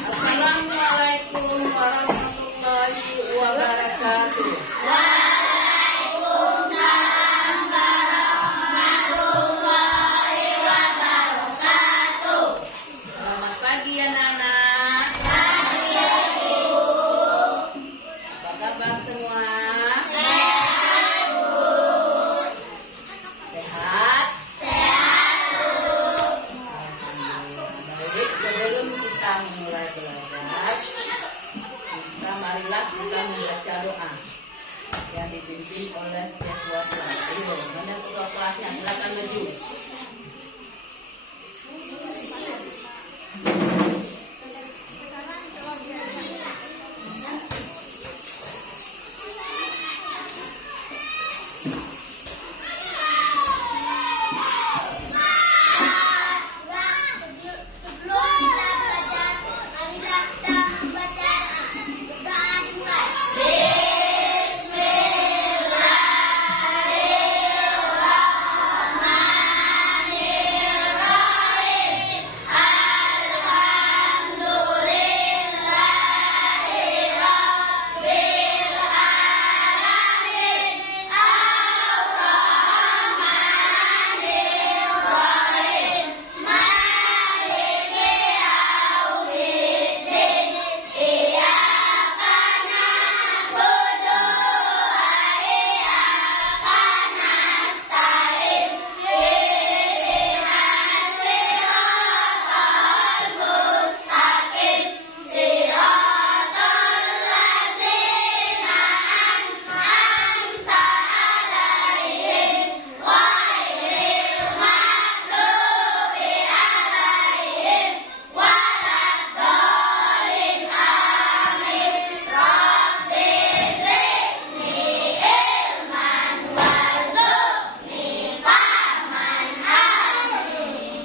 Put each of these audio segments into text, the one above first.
Assalamualaikum warahmatullahi wabarakatuh. Waalaikumsalam warahmatullahi wabarakatuh. Selamat pagi anak-anak. Pagi Ibu. Apa kabar semua? Sehat Bu. Sehat? Sehat Bu. Alhamdulillah. Baik, sebelum kita mulai belajar, marilah kita membaca doa yang dipimpin oleh ketua kelas. Ayo, mana ketua kelasnya? Silakan maju. Sebelum kita belajar, marilah kita membaca doa dimulai. Bismillahirrahmanirrahim. Alhamdulillahirabbil alamin. Ar-Rahmanirrahim. Maliki yaumiddin. Iyyaka na'budu wa iyyaka nasta'in. Ihdinas siratal mustaqim. Siratal ladzina an'amta 'alaihim ghairil maghdubi 'alaihim waladdallin. Amin. Rabbi zidni ilman warzuqni fahman. Amin.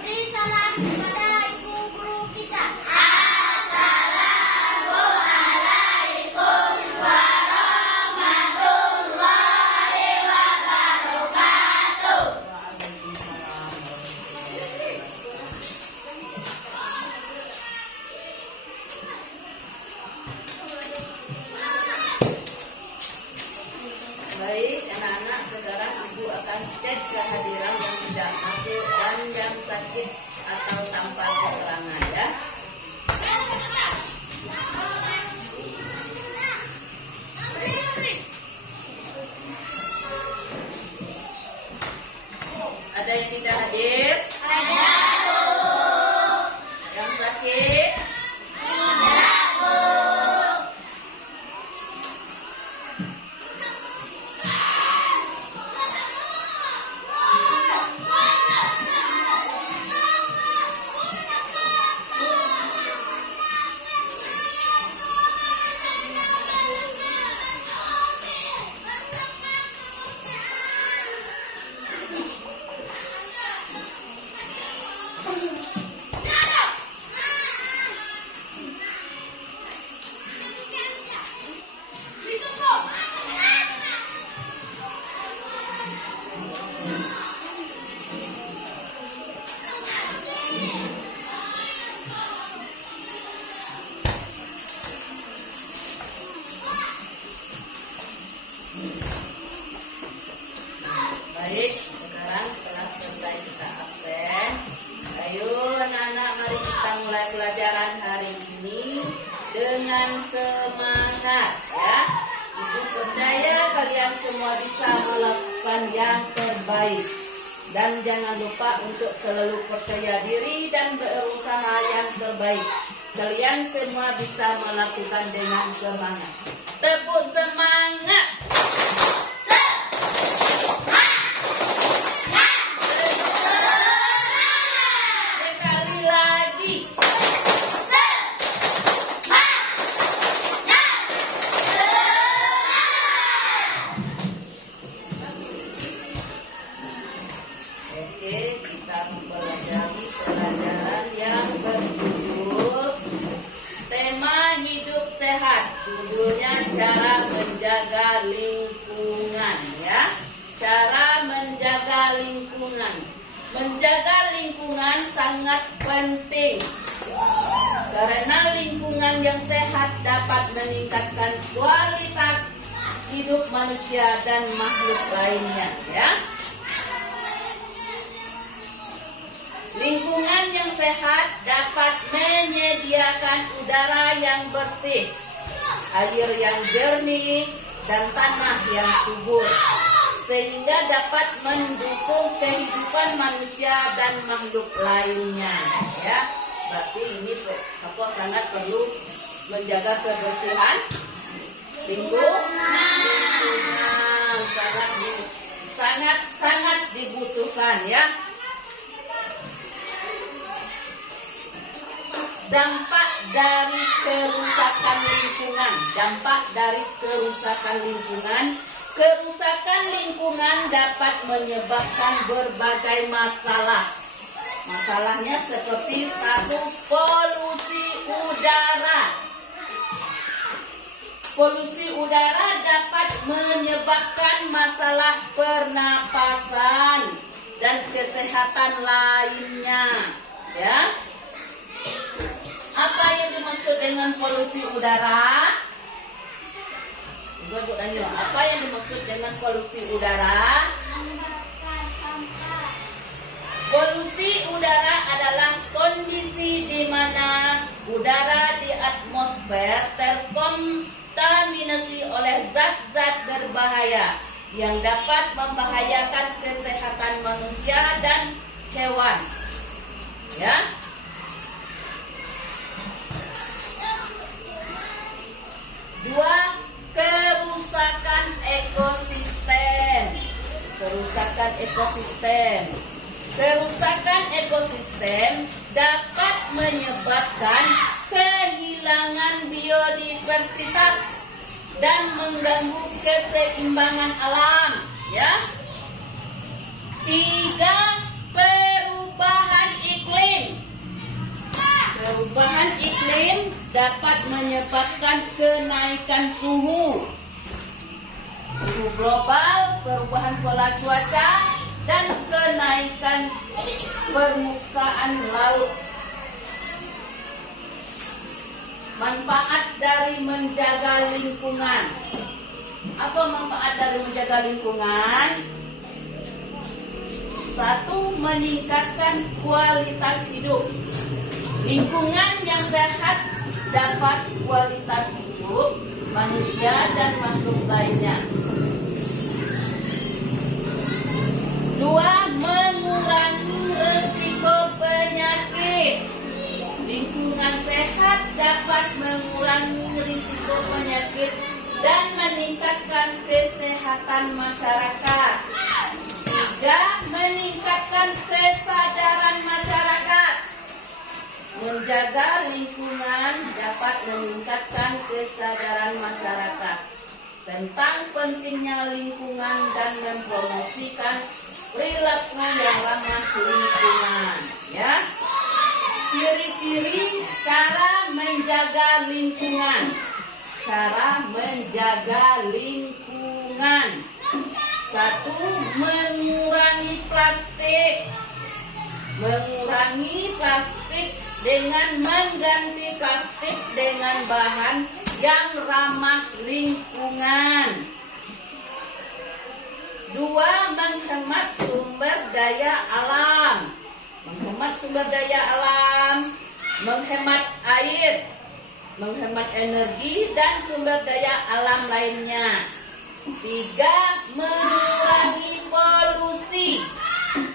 Beri salam kepada ibu guru kita. Assalamualaikum warahmatullahi wabarakatuh. Baik, anak-anak, sekarang ibu akan cek kehadiran yang tidak masuk dan yang sakit atau tanpa keterangan ya. Ada yang tidak hadir? Ada Bu. Yang sakit? Tidak Bu. Baik, sekarang setelah selesai kita absen, ayo anak-anak, mari kita mulai pelajaran hari ini dengan semangat ya. Ibu percaya kalian semua bisa melakukan yang terbaik. Dan jangan lupa untuk selalu percaya diri dan berusaha yang terbaik. Kalian semua bisa melakukan dengan semangat. Tepuk semangat. Sekali lagi. Oke, kita mempelajari pelajaran yang berjudul Tema Hidup Sehat. Judulnya cara menjaga lingkungan ya. Cara menjaga lingkungan. Menjaga lingkungan sangat penting karena lingkungan yang sehat dapat meningkatkan kualitas hidup manusia dan makhluk lainnya, ya. Lingkungan yang sehat dapat menyediakan udara yang bersih, air yang jernih, dan tanah yang subur, sehingga dapat mendukung kehidupan manusia dan makhluk lainnya, ya. Berarti ini sangat perlu menjaga kebersihan lingkungan, sangat dibutuhkan, ya. Dampak dari kerusakan lingkungan, kerusakan lingkungan dapat menyebabkan berbagai masalah. Masalahnya seperti 1, polusi udara. Polusi udara dapat menyebabkan masalah pernapasan dan kesehatan lainnya, ya. Apa yang dimaksud dengan polusi udara? Ibu tanya, apa yang dimaksud dengan polusi udara? Polusi udara adalah kondisi di mana udara di atmosfer terkontaminasi oleh zat-zat berbahaya yang dapat membahayakan kesehatan manusia dan hewan, ya. Dua, kerusakan ekosistem. Kerusakan ekosistem dapat menyebabkan kehilangan biodiversitas dan mengganggu keseimbangan alam, ya. 3, perubahan iklim. Perubahan iklim dapat menyebabkan kenaikan suhu global, perubahan pola cuaca, dan kenaikan permukaan laut. Manfaat dari menjaga lingkungan. Apa manfaat dari menjaga lingkungan? 1, meningkatkan kualitas hidup. Lingkungan yang sehat dapat kualitas hidup manusia dan makhluk lainnya. 2, mengurangi risiko penyakit. Lingkungan sehat dapat mengurangi risiko penyakit dan meningkatkan kesehatan masyarakat. 3, meningkatkan kesadaran masyarakat. Menjaga lingkungan dapat meningkatkan kesadaran masyarakat tentang pentingnya lingkungan dan mempromosikan perilaku yang ramah lingkungan, ya. Ciri-ciri cara menjaga lingkungan. 1, mengurangi plastik. Mengurangi plastik dengan mengganti plastik dengan bahan yang ramah lingkungan. 2, menghemat sumber daya alam. Menghemat sumber daya alam, menghemat air, menghemat energi dan sumber daya alam lainnya. 3, mengurangi polusi.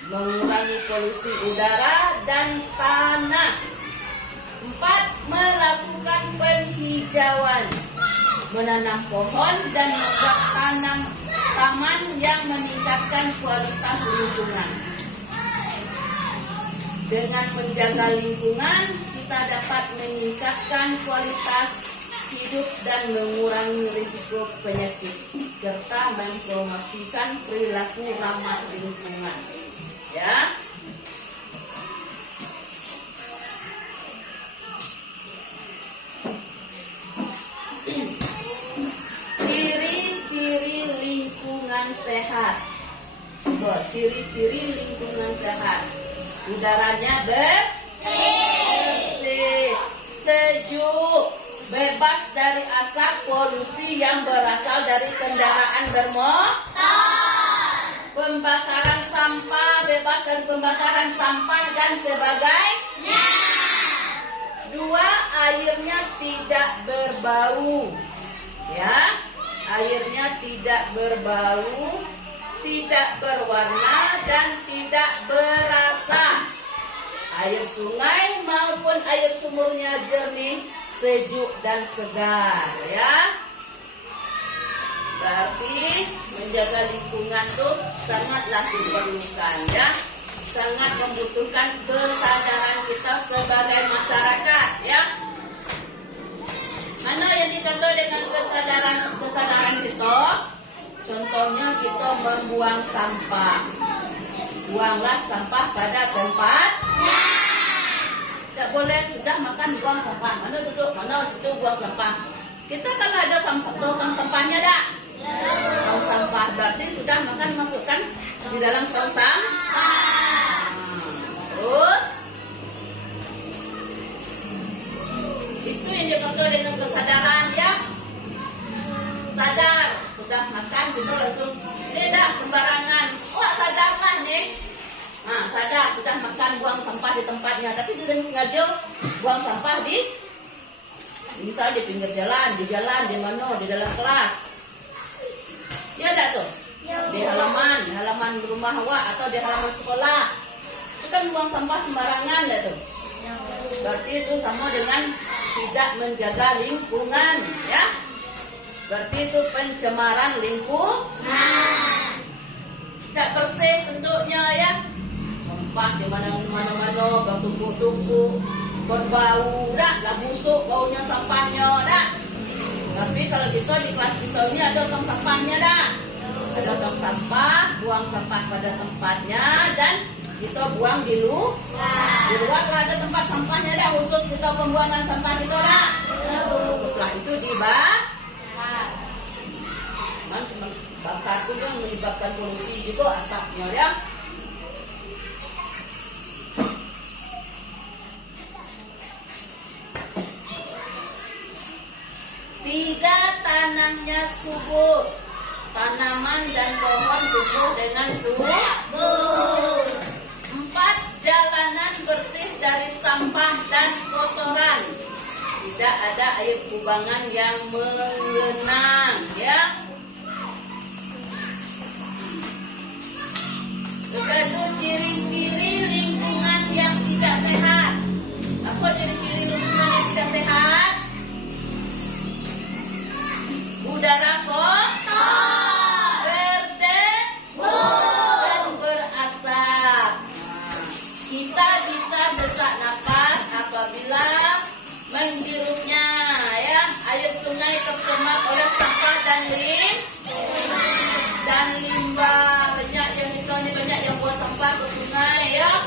Mengurangi polusi udara dan tanah. 4, melakukan penghijauan. Menanam pohon dan membuat taman yang meningkatkan kualitas lingkungan. Dengan menjaga lingkungan, kita dapat meningkatkan kualitas hidup dan mengurangi risiko penyakit, serta mempromosikan perilaku ramah lingkungan. Ya. Ciri-ciri lingkungan sehat. nomor ciri-ciri lingkungan sehat. Udaranya bersih, sejuk, bebas dari asap polusi yang berasal dari kendaraan bermotor. Pembakaran sampah, bebas dari pembakaran sampah dan sebagainya. 2, airnya tidak berbau. Ya, airnya tidak berbau, tidak berwarna dan tidak berasa. Air sungai maupun air sumurnya jernih, sejuk dan segar, ya. Berarti menjaga lingkungan tuh sangatlah diperlukan, ya. Sangat membutuhkan kesadaran kita sebagai masyarakat, ya. Mana yang dikatakan dengan kesadaran kita? Contohnya kita membuang sampah. Buanglah sampah pada tempatnya. Tidak boleh sudah makan buang sampah. Mana duduk, mana situ buang sampah. Kita kan ada sampah, tong sampahnya dah. Tong sampah berarti sudah makan masukkan di dalam tong sampah. Terus itu yang dikatakan dengan kesadaran, ya. Sadar, sudah makan kita langsung tidak sembarangan. Wah, sadarlah nih. Nah, sadar sudah makan buang sampah di tempatnya, tapi tidak sengaja buang sampah di misalnya di pinggir jalan, di mana, di dalam kelas. Ya ada tuh. Di halaman rumah awak atau di halaman sekolah. Itu kan buang sampah sembarangan dah tuh. Berarti itu sama dengan tidak menjaga lingkungan, ya. Berarti itu pencemaran lingkungan. Tidak bersih bentuknya, ya. Sampah di mana-mana bertumpuk-tumpuk, berbau, dah busuk baunya sampahnya, dah. Tapi kalau kita di kelas kita ini ada tong sampahnya, dah. Ada tong sampah, buang sampah pada tempatnya dan kita buang di luar. Di luar kalau ada tempat sampahnya, dah, khusus kita pembuangan sampah kita, dah. Setelah itu dibakar. Bakar itu kan menyebabkan polusi juga asapnya, ya. Tiga, tanahnya subur. Tanaman dan pohon tumbuh dengan subur. 4, jalanan bersih dari sampah dan kotoran. Tidak ada air kubangan yang mengenang, ya. Itu ciri-ciri lingkungan yang tidak sehat. Apa ciri-ciri lingkungan yang tidak sehat? Udara kotor, berdebu, dan berasap. Kita bisa sesak napas apabila menghirupnya, ya. Air sungai tercemar oleh sampah dan limbah. Banyak yang buang sampah ke sungai, ya.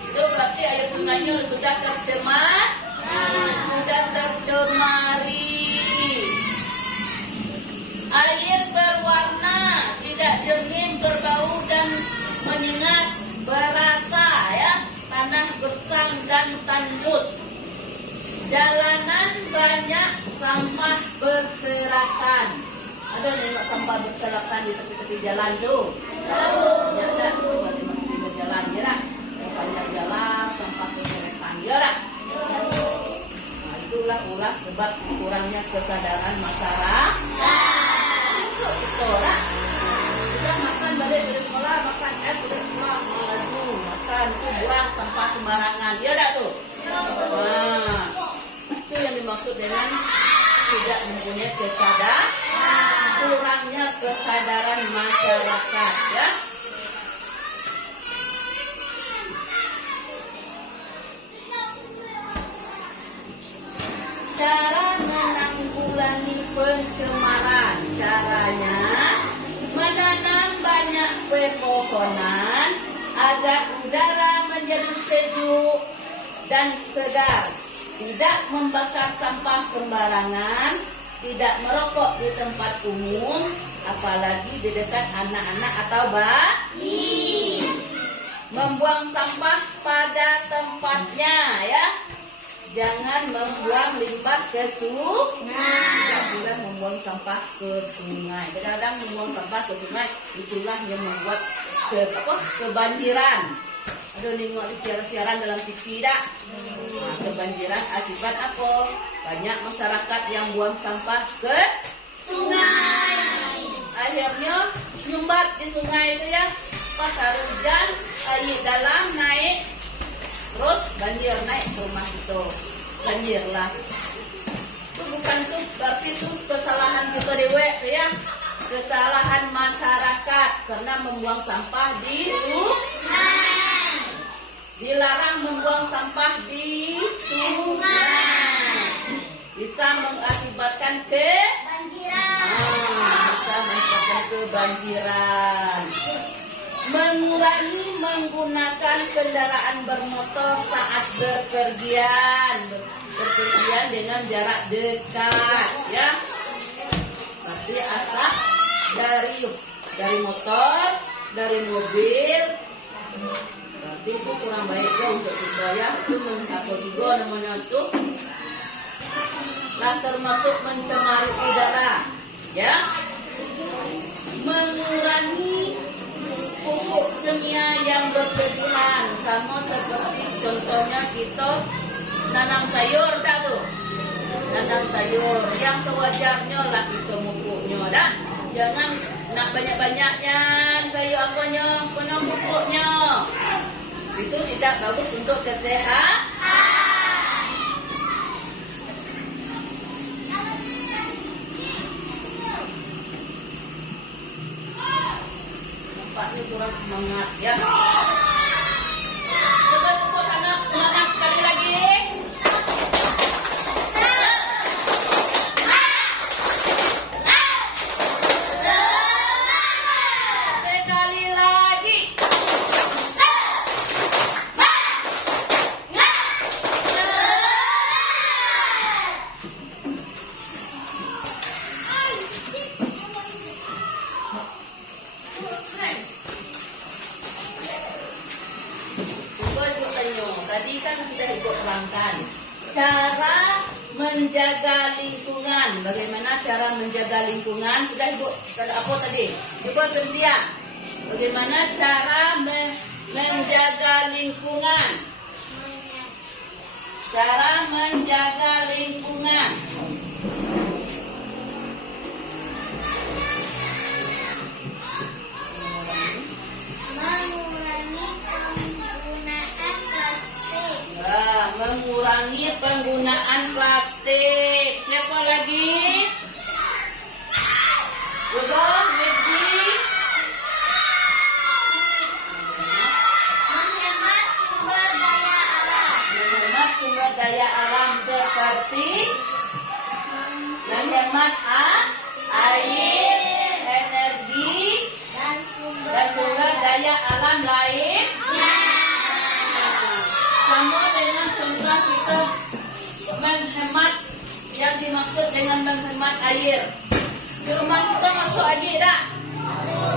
Itu berarti air sungainya sudah tercemar, sudah tercemari. Air berwarna, tidak jernih, berbau dan menyengat, berasa, ya. Tanah gersang dan tandus. Jalanan banyak sampah berserakan. Ada nengok sampah berserakan di tepi-tepi jalan tuh. Ya, ada tuh di pinggir jalan, ya, dah. Sepanjang jalan sampah berserakan, ya, dah. Nah, itulah ulah sebab kurangnya kesadaran masyarakat. Masuk itu, dah. Sudah makan balik dari sekolah, makan dari sekolah, makan tuh buang sampah sembarangan, ya, dah tuh. Nah, itu yang dimaksud dengan tidak mempunyai kesadaran, kurangnya kesadaran masyarakat, ya. Cara menanggulangi pencemaran, caranya menanam banyak pepohonan agar udara menjadi sejuk dan segar. Tidak membakar sampah sembarangan, tidak merokok di tempat umum, apalagi di dekat anak-anak atau bayi. Membuang sampah pada tempatnya ya. Jangan membuang limbah ke sungai. Tidak boleh membuang sampah ke sungai. Kadang-kadang membuang sampah ke sungai itulah yang membuat kebanjiran. Aduh, nengok di siaran-siaran dalam TV dah. Nah, kebanjiran akibat apa? Banyak masyarakat yang buang sampah ke sungai. Akhirnya nyumbat di sungai itu ya. Pas hujan, air dalam naik. Terus banjir naik ke rumah itu, banjirlah. Itu bukan tuh, berarti itu kesalahan kita dewek ya, kesalahan masyarakat karena membuang sampah di sungai. Dilarang membuang sampah di sungai, bisa mengakibatkan kebanjiran. Mengurangi menggunakan kendaraan bermotor saat bepergian dengan jarak dekat ya. Berarti asap dari motor, dari mobil, berarti itu kurang baik ya untuk kita ya. Itu apa juga namanya itu, nah termasuk mencemari udara ya. Mengurangi pupuk kimia yang berlebihan, sama seperti contohnya kita nanam sayur dah tuh, nanam sayur yang sewajarnya lah kita pupuknya dah. Jangan nak banyak-banyaknya sayur apanya, penuh pupuknya, itu tidak bagus untuk kesehatan. Nampaknya kurang semangat ya. Coba tepuk sangat semangat sekali lagi. Sekali lagi. Tadi kan sudah Ibu terangkan cara menjaga lingkungan. Bagaimana cara menjaga lingkungan? Sudah Ibu apa tadi? Ibu bersiap. Bagaimana cara menjaga lingkungan? Cara menjaga lingkungan. Mengurangi penggunaan plastik. Siapa lagi? Udah, Medi. Menghemat sumber daya alam. Menghemat sumber daya alam seperti menghemat air, energi, Dan dan sumber daya alam lain. Sama dengan contoh kita menghemat, yang dimaksud dengan menghemat air. Di rumah kita masuk air tak?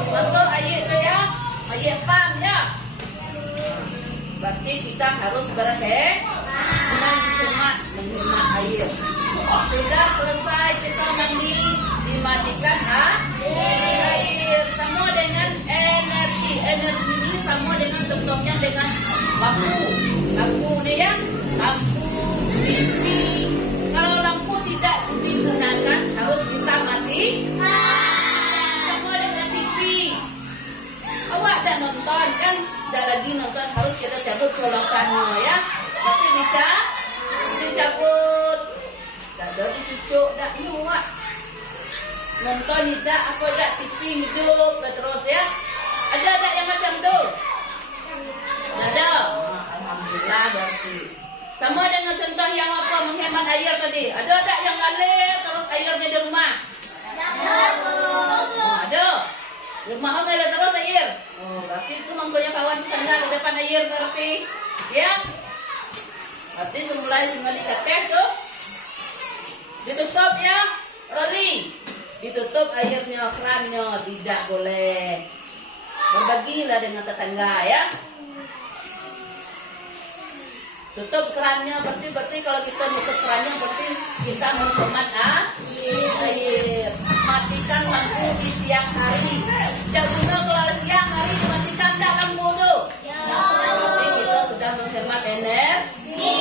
Masuk air tu ya, air pam ya. Berarti kita harus menghemat air. Sudah selesai kita mandi, dimatikan air. Sama dengan energi. Energi ini sama dengan contohnya dengan lampu ni ya, lampu TV. Kalau lampu tidak digunakan harus kita mati. Sama dengan TV. Awak dah nonton kan, dah lagi nonton harus kita cabut colokannya ya. Berarti dicabut. Tak ada dicucuk dah ini awak. Nonton tidak apa dah TV hidup terus ya. Ada tak yang macam tu? Ada. Alhamdulillah berarti. Sama dengan contoh yang apa menghemat air tadi. Ada tak yang ngalir terus airnya di rumah? Ada. Di rumah orang ngalir terus air. Oh, berarti itu mangkonya kawan tetangga di depan air berarti. Ya. Berarti semulai singgah dikateh tu. Ditutup ya. Rolling. Ditutup airnya, kerannya, tidak boleh. Berbagilah dengan tetangga ya. Tutup kerannya, berarti kalau kita tutup kerannya berarti kita menghemat air. Matikan lampu di siang hari. Jangan guna kalau siang hari dimatikan tak lampu tuh. Berarti kita sudah menghemat energi.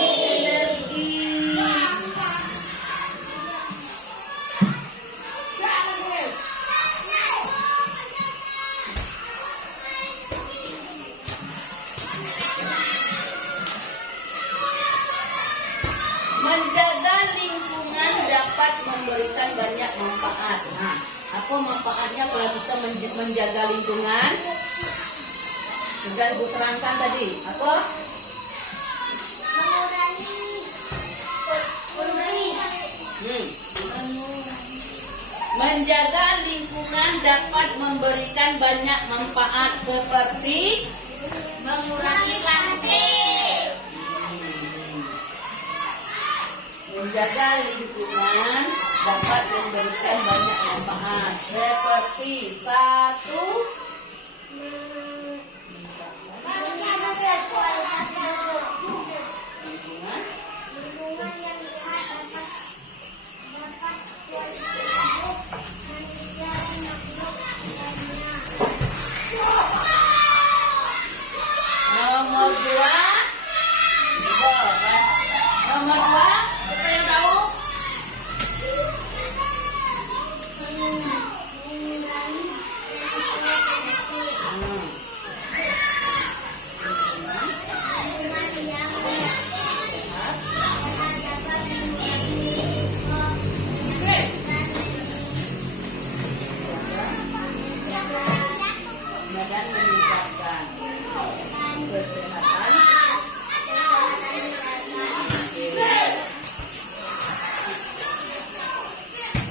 Menjaga lingkungan dapat memberikan banyak manfaat. Nah, apa manfaatnya kalau kita menjaga lingkungan? Sudah Ibu terangkan tadi. Apa? Menjaga lingkungan dapat memberikan banyak manfaat seperti mengurangi plastik. Menjaga lingkungan dapat memberikan banyak manfaat seperti satu, menjaga kualitas hidup. lingkungan Lingkungan yang sehat dapat kualitas hidup manusia dan makhluk lainnya. nomor dua, nomor dua, siapa yang tahu? Mengurangi resiko penyakit. Lingkungan yang Sehat. dapat mengurangi resiko penyakit Dan meningkatkan kesehatan.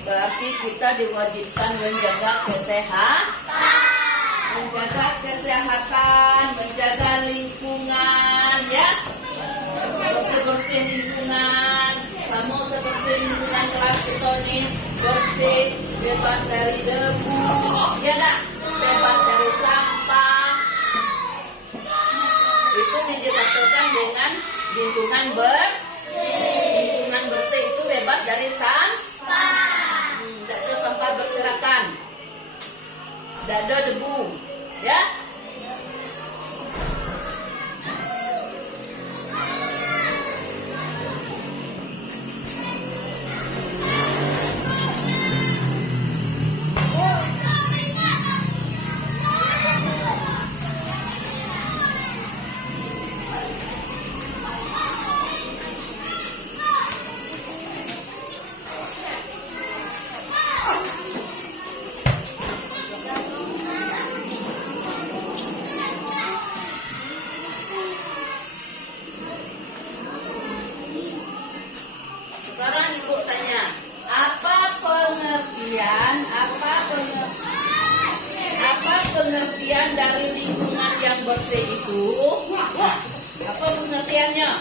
Berarti kita diwajibkan menjaga kesehatan, menjaga lingkungan, ya, bersih lingkungan, sama seperti lingkungan kelas kita nih, bersih, bebas dari debu, ya nak, bebas dari sampah. Itu dikatakan dengan lingkungan bersih itu bebas dari sampah. Tidak ada sampah berserakan, tidak ada debu, ya. Sekarang Ibu tanya, apa pengertian dari lingkungan yang bersih itu? Apa pengertiannya?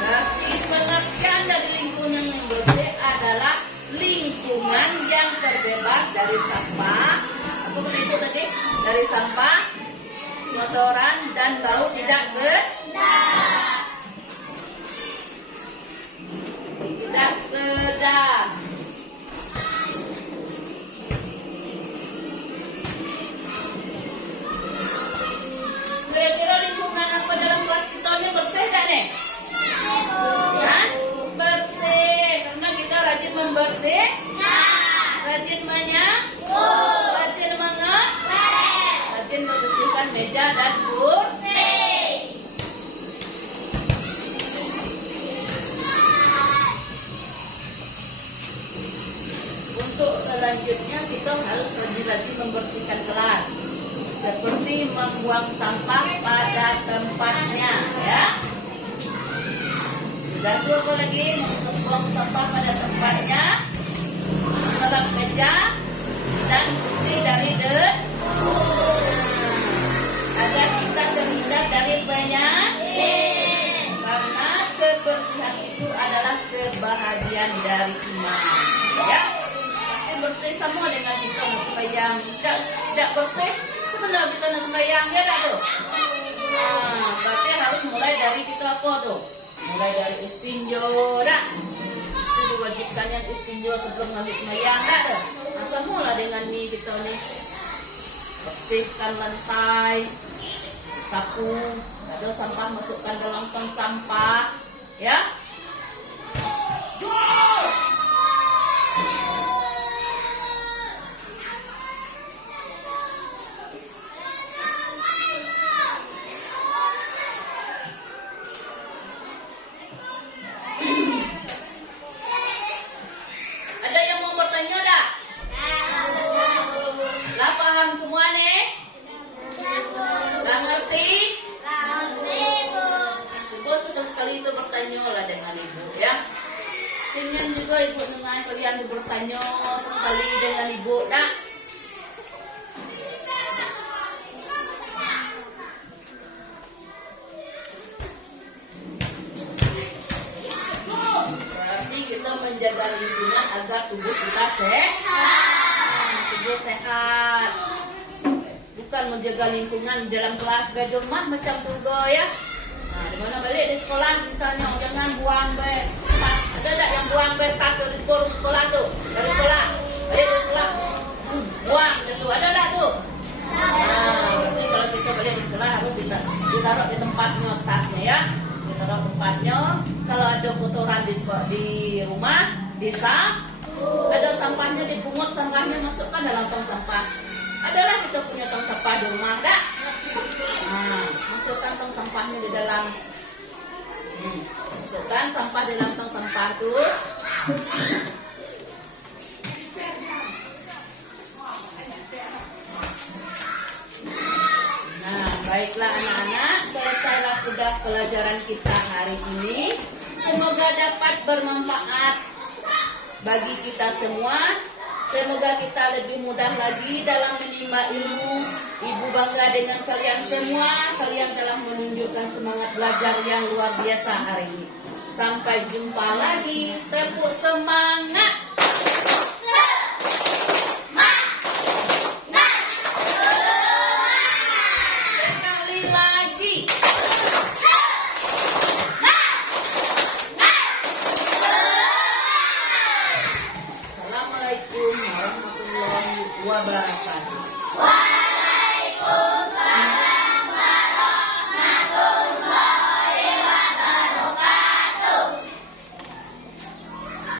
Berarti pengertian dari lingkungan yang bersih adalah lingkungan yang terbebas dari sampah. Apa itu tadi? Dari sampah, kotoran dan bau tidak sedap. Kira-kira lingkungan apa dalam kelas kita ini bersih tak nih? Kan? Bersih, karena kita rajin membersih, rajin rajin membersihkan meja dan kursi. Untuk selanjutnya kita harus rajin-rajin membersihkan kelas, seperti membuang sampah pada tempatnya, ya. Sudah tuh apa lagi? Membuang sampah pada tempatnya, mengelap meja dan kursi dari debu, agar kita terhindar dari penyakit. Karena kebersihan bagian dari iman. Ya, bersih sama dengan kita sembahyang. Tidak bersih, sebenarnya kita sembahyang ya tak tuh. Nah, berarti harus mulai dari kita apa tuh? Mulai dari istinjo, dah. Itu diwajibkan yang istinjo sebelum ngambil sembahyang, dah tuh. Nah, semula dengan nih kita nih bersihkan lantai, sapu, ada sampah masukkan dalam tong sampah, ya. Ada yang mau bertanya dah? Lah paham semua nih? Lah ngerti? Coba sekali itu bertanya lah dengan ibu ya. Ingin juga ibu dengan kalian bertanya sekali dengan ibu dah. Berarti kita menjaga lingkungan agar tubuh kita sehat. Tubuh sehat. Bukan menjaga lingkungan di dalam kelas belajar mah macam tugo ya. Nah, di mana balik di sekolah misalnya jangan buang tas. Ada tak yang buang tas dari forum sekolah tuh? Dari sekolah. Balik dari sekolah. Buang itu ada tak tuh? Nah, berarti kalau kita balik di sekolah harus ditaruh di tempatnya tasnya ya. Ditaruh tempatnya. Kalau ada kotoran di rumah, bisa. Ada sampahnya dipungut, sampahnya masukkan dalam tong sampah. Adalah kita punya tong sampah di rumah, enggak? Nah, masukkan tong sampahnya di dalam. Masukkan sampah di dalam tong sampah tuh. Nah, baiklah anak-anak, selesailah sudah pelajaran kita hari ini. Semoga dapat bermanfaat bagi kita semua. Semoga kita lebih mudah lagi dalam menimba ilmu. Ibu bangga dengan kalian semua. Kalian telah menunjukkan semangat belajar yang luar biasa hari ini. Sampai jumpa lagi. Tepuk semangat. Sekali lagi. Assalamualaikum warahmatullahi wabarakatuh.